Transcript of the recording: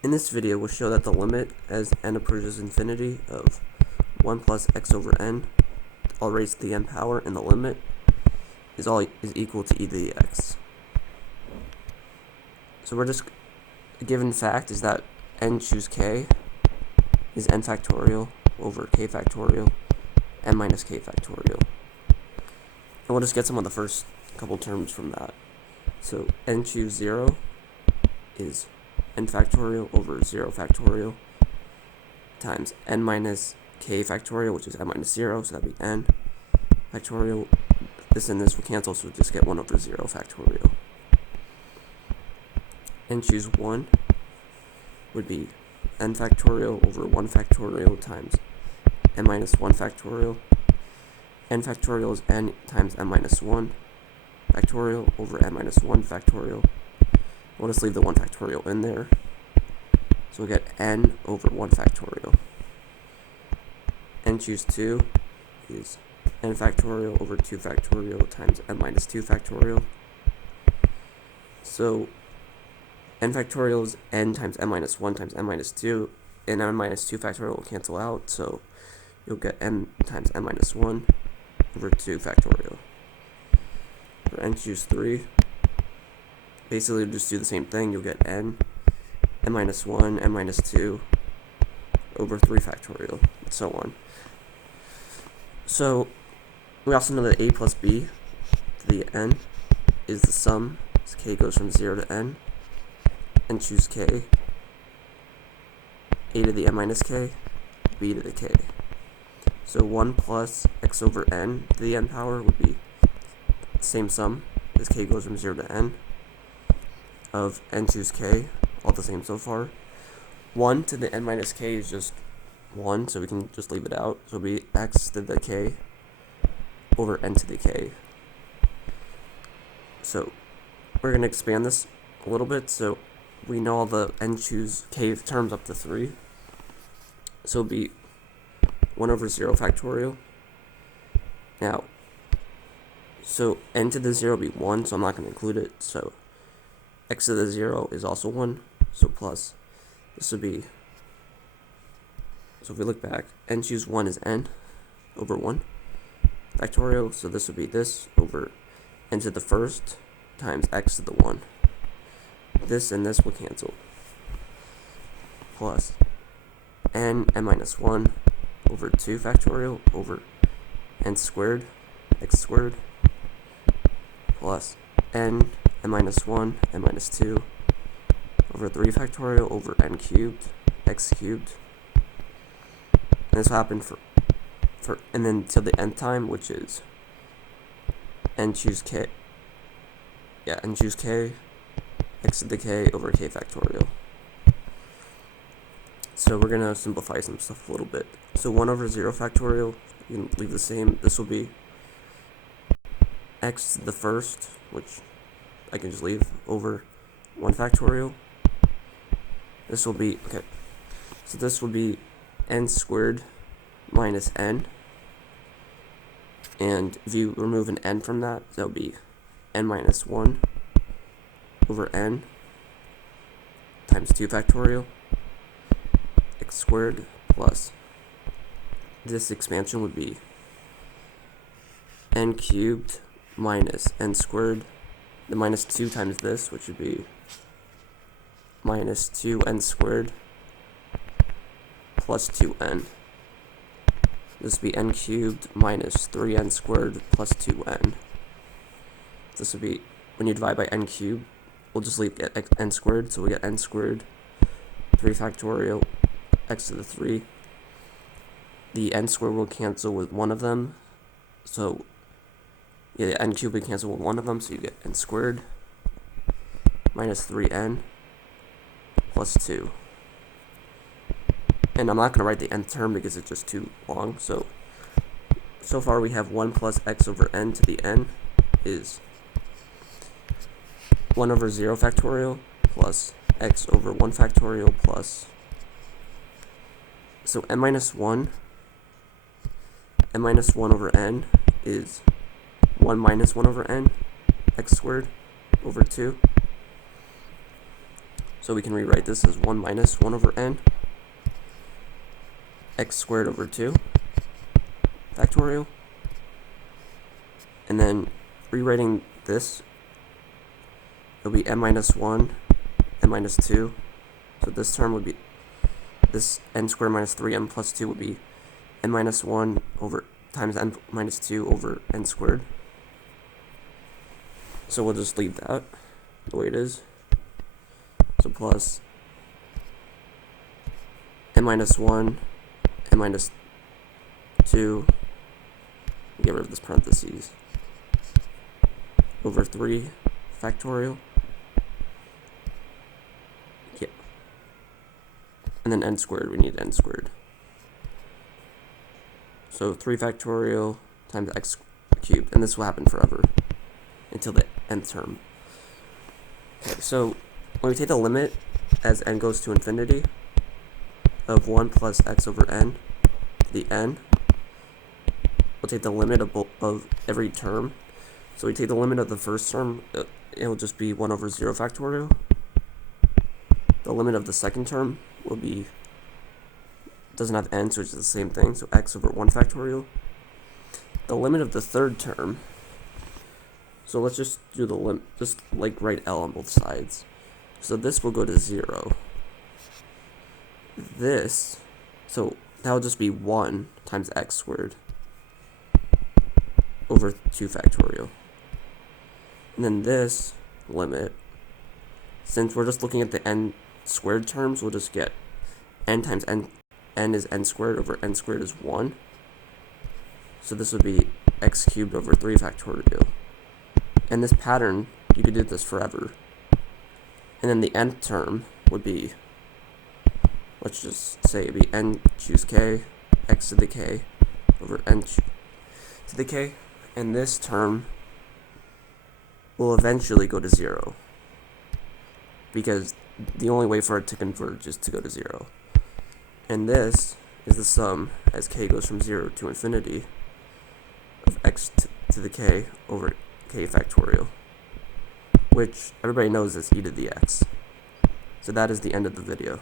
In this video, we'll show that the limit as n approaches infinity of 1 plus x over n, all raised to the n power, and the limit is equal to e to the x. So we're just, a given fact is that n choose k is n factorial over k factorial n minus k factorial. And we'll just get some of the first couple terms from that. So n choose 0 is n factorial over 0 factorial times n minus k factorial, which is n minus 0, so that'd be n factorial. This and this will cancel, so we'll just get 1 over 0 factorial. N choose 1 would be n factorial over 1 factorial times n minus 1 factorial. N factorial is n times n minus 1 factorial over n minus 1 factorial. We'll just leave the 1 factorial in there. So we'll get n over 1 factorial. N choose 2 is n factorial over 2 factorial times n minus 2 factorial. So n factorial is n times n minus 1 times n minus 2, and n minus 2 factorial will cancel out, so you'll get n times n minus 1 over 2 factorial. For n choose 3, basically we'll just do the same thing. You'll get n minus 1, n minus 2 over 3 factorial, and so on. So we also know that a plus b to the n is the sum, as k goes from 0 to n, and choose k, a to the n minus k, b to the k. So 1 plus x over n to the n power would be the same sum, as k goes from 0 to n, of n choose k, all the same so far. 1 to the n minus k is just 1, so we can just leave it out. So it'll be x to the k over n to the k. So we're going to expand this a little bit. So we know all the n choose k terms up to 3. So it'll be 1 over 0 factorial. Now, so n to the 0 will be 1, so I'm not going to include it. So x to the 0 is also 1, so plus. This would be, so if we look back, n choose 1 is n over 1 factorial, so this would be this over n to the first times x to the 1. This and this will cancel. Plus n minus 1 over 2 factorial over n squared, x squared, plus n minus 1, n minus 2 over 3 factorial over n cubed, x cubed. And this will happen for and then till the nth time, which is n choose k. Yeah, n choose k, x to the k over k factorial. So we're gonna simplify some stuff a little bit. So 1 over 0 factorial, you can leave the same. This will be x to the first, which I can just leave, over 1 factorial. This will be, okay, so this will be n squared minus n. And if you remove an n from that, that would be n minus 1 over n times 2 factorial x squared, plus this expansion would be n cubed minus n squared, the minus 2 times this, which would be minus 2n squared plus 2n. This would be n cubed minus 3n squared plus 2n. This would be, when you divide by n cubed, we'll just leave n squared, so we get n squared 3 factorial x to the 3. The n squared will cancel with one of them, so yeah, the n cubed will cancel with one of them, so you get n squared minus 3n plus 2. And I'm not going to write the nth term because it's just too long. So far we have 1 plus x over n to the n is 1 over 0 factorial plus x over 1 factorial plus, so n minus 1 over n is 1 minus 1 over n x squared over 2. So we can rewrite this as 1 minus 1 over n, x squared over 2 factorial. And then rewriting this, it'll be n minus 1, n minus 2. So this term would be, this n squared minus 3n plus 2 would be n minus 1 over times n minus 2 over n squared. So we'll just leave that the way it is. So plus n minus 1, n minus 2, get rid of this parentheses, over 3 factorial. Yeah. And then n squared, we need n squared. So 3 factorial times x cubed, and this will happen forever until the nth term. Okay, so when we take the limit as n goes to infinity of 1 plus x over n to the n, we'll take the limit of every term. So we take the limit of the first term, it will just be 1 over 0 factorial. The limit of the second term will be, doesn't have n, so it's the same thing, so x over 1 factorial. The limit of the third term, so let's just do the limit, just like write L on both sides. So this will go to 0. This, so that will just be 1 times x squared over 2 factorial. And then this limit, since we're just looking at the n squared terms, we'll just get n times n is n squared over n squared is 1. So this would be x cubed over 3 factorial. And this pattern, you could do this forever. And then the nth term would be, let's just say it'd be n choose k, x to the k over n to the k. And this term will eventually go to 0, because the only way for it to converge is to go to 0. And this is the sum as k goes from 0 to infinity of x to the k over k factorial, which everybody knows is e to the x. So that is the end of the video.